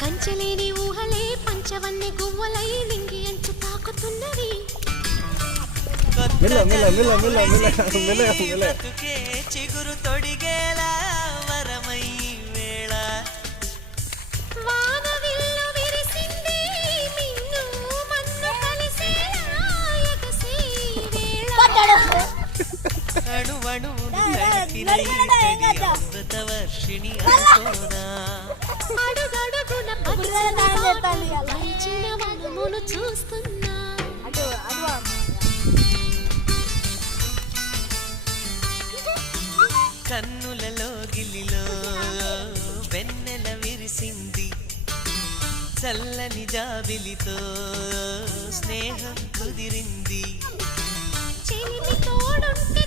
కంచెలేని ఊహలే పంచవన్నె గువ్వలై నింగి అంచు తాకుతున్నవి. చిగురు తొడిగేలా వరమై వేళ వానవిల్లు విరిసింది మిన్ను మన్ను కలిసేలా ఎగసే వేళ అణువణువు తడిపిన అమృత వర్షిణి అనుకోనా అడుగడుగున పలిచిన వనమును చూస్తున్నా. కన్నులలో గిల్లిలో వెన్నెల విరిసింది చల్లని జాబిలితో స్నేహం కుదిరింది. చెలిమి తోడుంటే